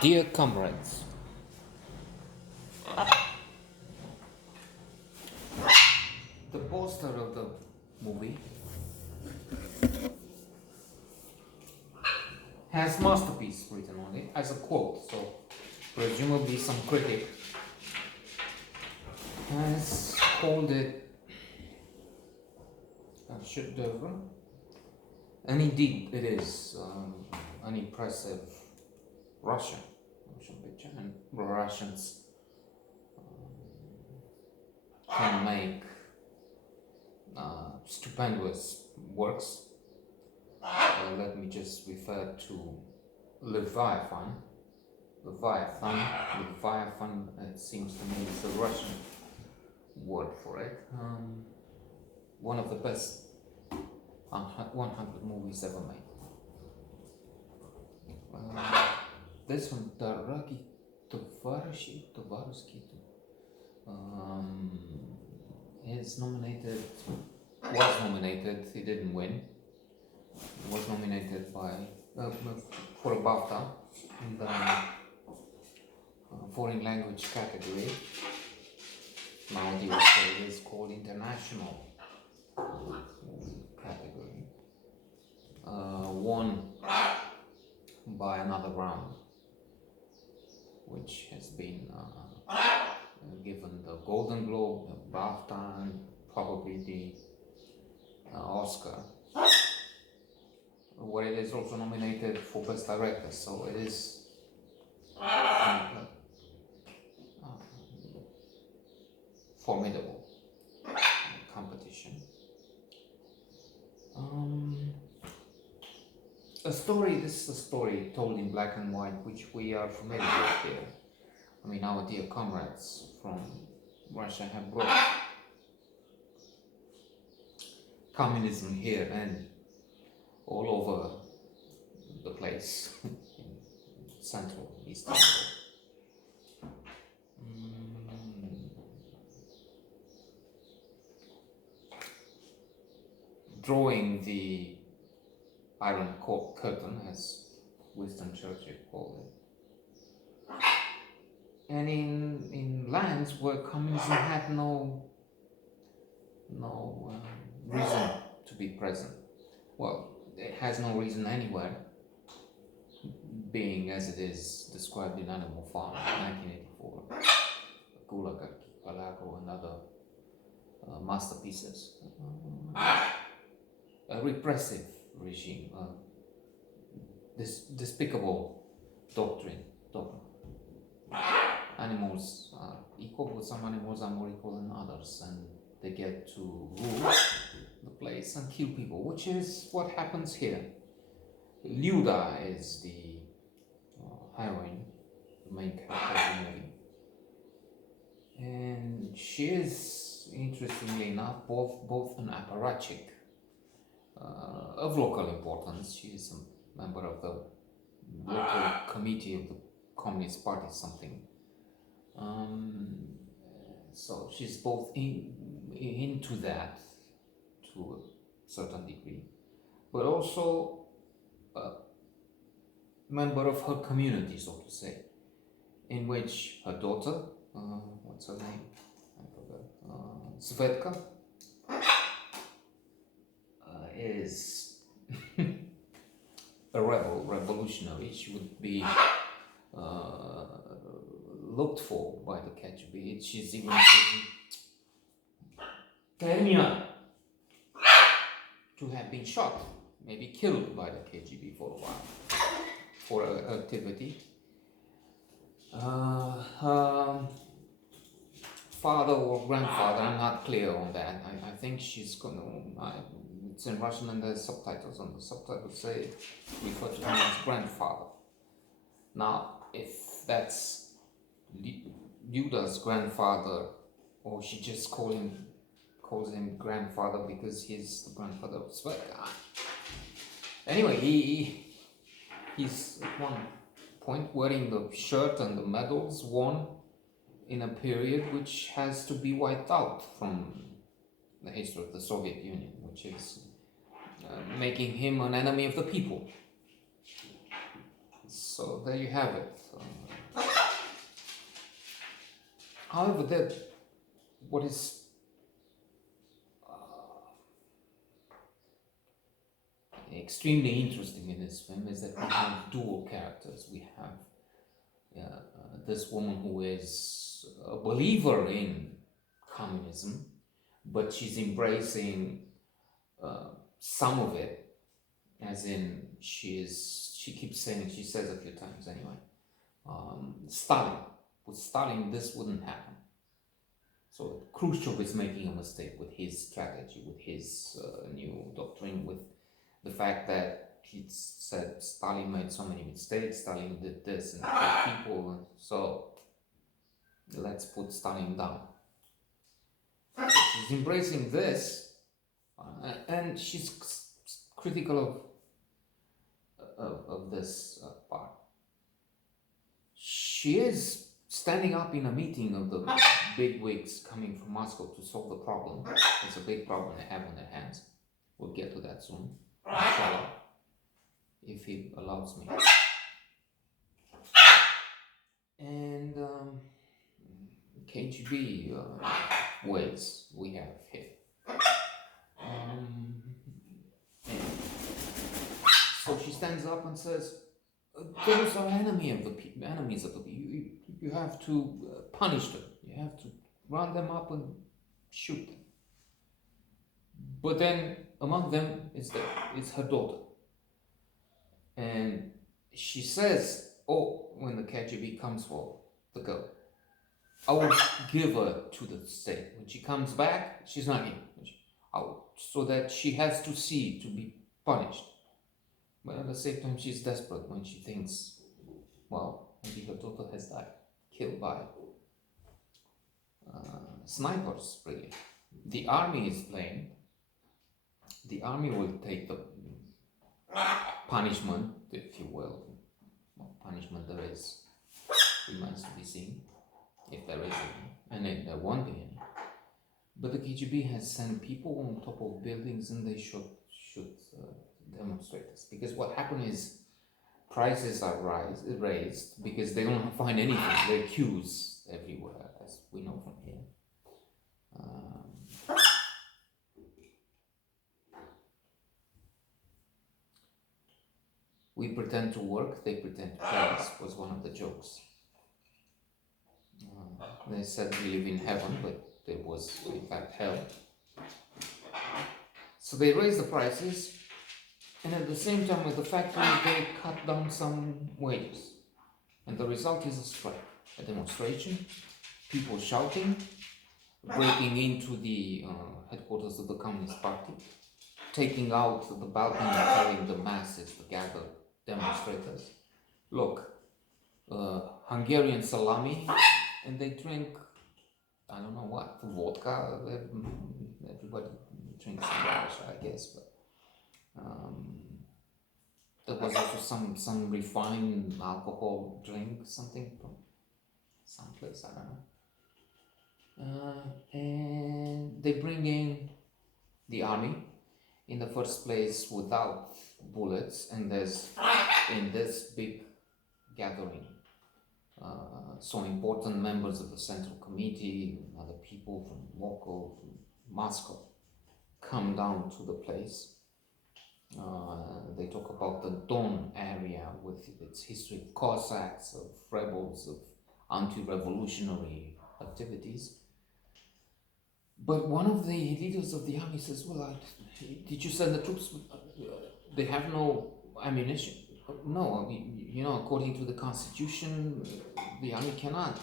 Dear Comrades, the poster of the movie has masterpiece written on it as a quote, so presumably some critic has called it a chef d'oeuvre, and indeed it is an impressive Russian picture, and Russians can make stupendous works. Let me just refer to Leviathan. Leviathan, it seems to me, is the Russian word for it. One of the best 100 movies ever made. This one, Дороги товарищи, is nominated, he didn't win, was nominated by for a BAFTA in the foreign language category. Now the Oscar is called international category. Won by another round, which has been given the Golden Globe, the BAFTA, and probably the Oscar, where it is also nominated for Best Director. So it is formidable competition. This is a story told in black and white, which we are familiar with here. I mean, our dear comrades from Russia have brought communism here and all over the place in Central and Eastern Europe. Drawing the Iron Curtain, as Winston Churchill called it, and in lands where communism had no reason to be present. Well, it has no reason anywhere, being as it is described in Animal Farm in 1984, Gulag Archipelago, and other masterpieces. A repressive regime, this despicable doctrine. Animals are equal, but some animals are more equal than others, and they get to rule the place and kill people, which is what happens here. Lyuda is the heroine, the main character of the movie, and she is, interestingly enough, both an apparatchik of local importance. She is a member of the local committee of the Communist Party, something. So she's both into that to a certain degree, but also a member of her community, so to say, in which her daughter, what's her name? I forgot. Svetka, is a revolutionary. She would be looked for by the KGB. She's even to have been shot, maybe killed by the KGB for a while, for her activity. Her father or grandfather, I'm not clear on that. I think she's gonna, it's in Russian and there's subtitles, and the subtitles say, refer to him as grandfather. Now, if that's Lyuda's grandfather, or she just calls him grandfather because he's the grandfather of Svetka. Anyway, he's at one point wearing the shirt and the medals won in a period which has to be wiped out from the history of the Soviet Union, which is making him an enemy of the people. So there you have it. However, what is extremely interesting in this film is that we have dual characters. We have this woman who is a believer in communism, but she's embracing some of it, as in she keeps saying, she says a few times anyway, Stalin. With Stalin, this wouldn't happen. So Khrushchev is making a mistake with his strategy, with his new doctrine, with the fact that he said Stalin made so many mistakes, Stalin did this and killed people, so let's put Stalin down. So she's embracing this, and she's critical of this part. She is standing up in a meeting of the big wigs coming from Moscow to solve the problem. It's a big problem they have on their hands. We'll get to that soon, inshallah, if he allows me. And KGB ways we have here. So she stands up and says, those are enemies of the people. You have to punish them. You have to round them up and shoot them. But then among them is her daughter. And she says, when the KGB comes for the girl, I will give her to the state. When she comes back, she's not here. So that she has to see to be punished. But at the same time, she's desperate when she thinks, well, maybe her daughter has died, killed by snipers, really. The army is playing. The army will take the punishment, if you will. What punishment there is remains to be seen, if there is any, and if there won't be any. But the KGB has sent people on top of buildings and they shoot demonstrators. Because what happened is prices are raised because they don't find anything. There are queues everywhere, as we know from here. We pretend to work, they pretend to pay us, was one of the jokes. They said we live in heaven, but there was in fact hell. So they raise the prices, and at the same time with the factories they cut down some wages. And the result is a strike, a demonstration, people shouting, breaking into the headquarters of the Communist Party, taking out the balcony and telling the masses, the gathered demonstrators, look, Hungarian salami, and they drink, I don't know what, vodka. Everybody drinks Irish, I guess, but there was also some refined alcohol drink, something from someplace, I don't know. And they bring in the army in the first place without bullets, and there's in this big gathering so important members of the Central Committee and other people from local, from Moscow, come down to the place. They talk about the Don area with its history of Cossacks, of rebels, of anti-revolutionary activities. But one of the leaders of the army says, well, did you send the troops? They have no ammunition. No, I mean, according to the constitution, the army cannot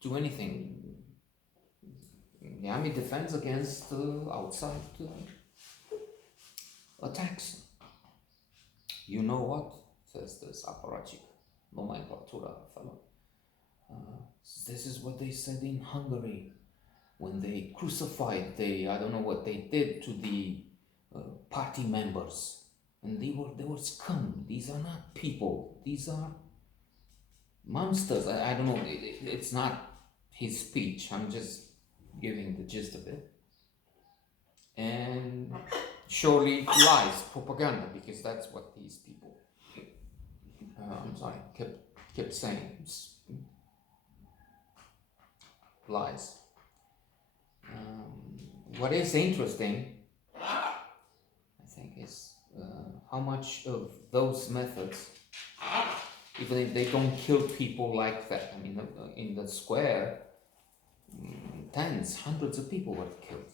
do anything. The army defends against outside attacks. You know what? Says this apparatchik, nomenclatura fellow. This is what they said in Hungary when they crucified, I don't know what they did to the party members. And they were scum. These are not people. These are monsters. I don't know. It's not his speech. I'm just giving the gist of it. And surely lies, propaganda, because that's what these people sorry, kept saying lies. What is interesting, I think, is how much of those methods, even if they don't kill people like that, I mean, in the square, tens, hundreds of people were killed,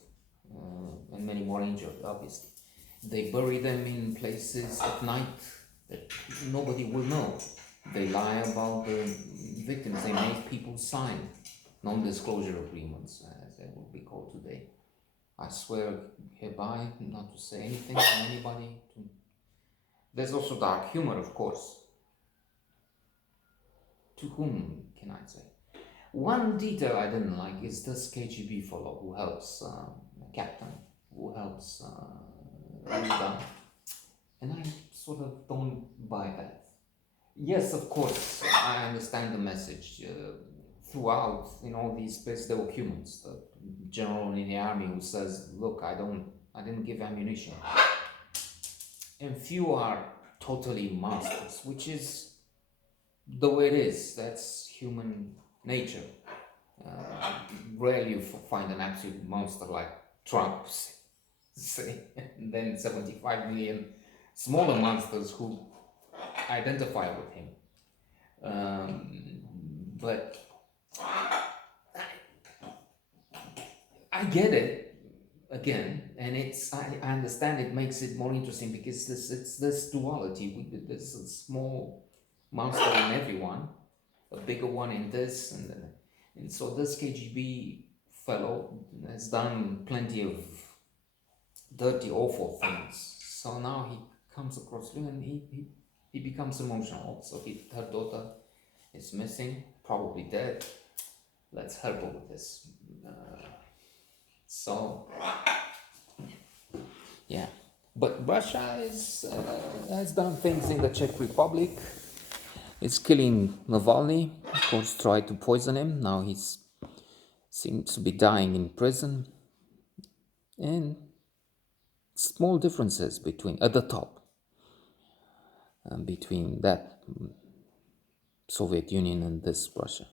and many more injured, obviously. They bury them in places at night that nobody will know. They lie about the victims. They make people sign non-disclosure agreements, as they would be called today. I swear hereby not to say anything to anybody. There's also dark humor, of course. To whom can I say? One detail I didn't like is this KGB fellow who helps Captain, who helps Rida, and I sort of don't buy that. Yes, of course, I understand the message. Throughout, in all these places, there were humans. The general in the army who says, "Look, I didn't give ammunition," and few are totally monsters, which is the way it is. That's human nature. Rarely you find an absolute monster like Trump, say, and then 75 million smaller monsters who identify with him. But I get it again, and I understand it makes it more interesting because it's this duality. There's a small monster in everyone, a bigger one in this, and so this KGB fellow has done plenty of dirty, awful things. So now he comes across you and he becomes emotional. So her daughter is missing, probably dead. Let's help her with this. Yeah. But Russia has done things in the Czech Republic. It's killing Navalny. Of course, tried to poison him. Now he seems to be dying in prison. And small differences at the top, between that Soviet Union and this Russia.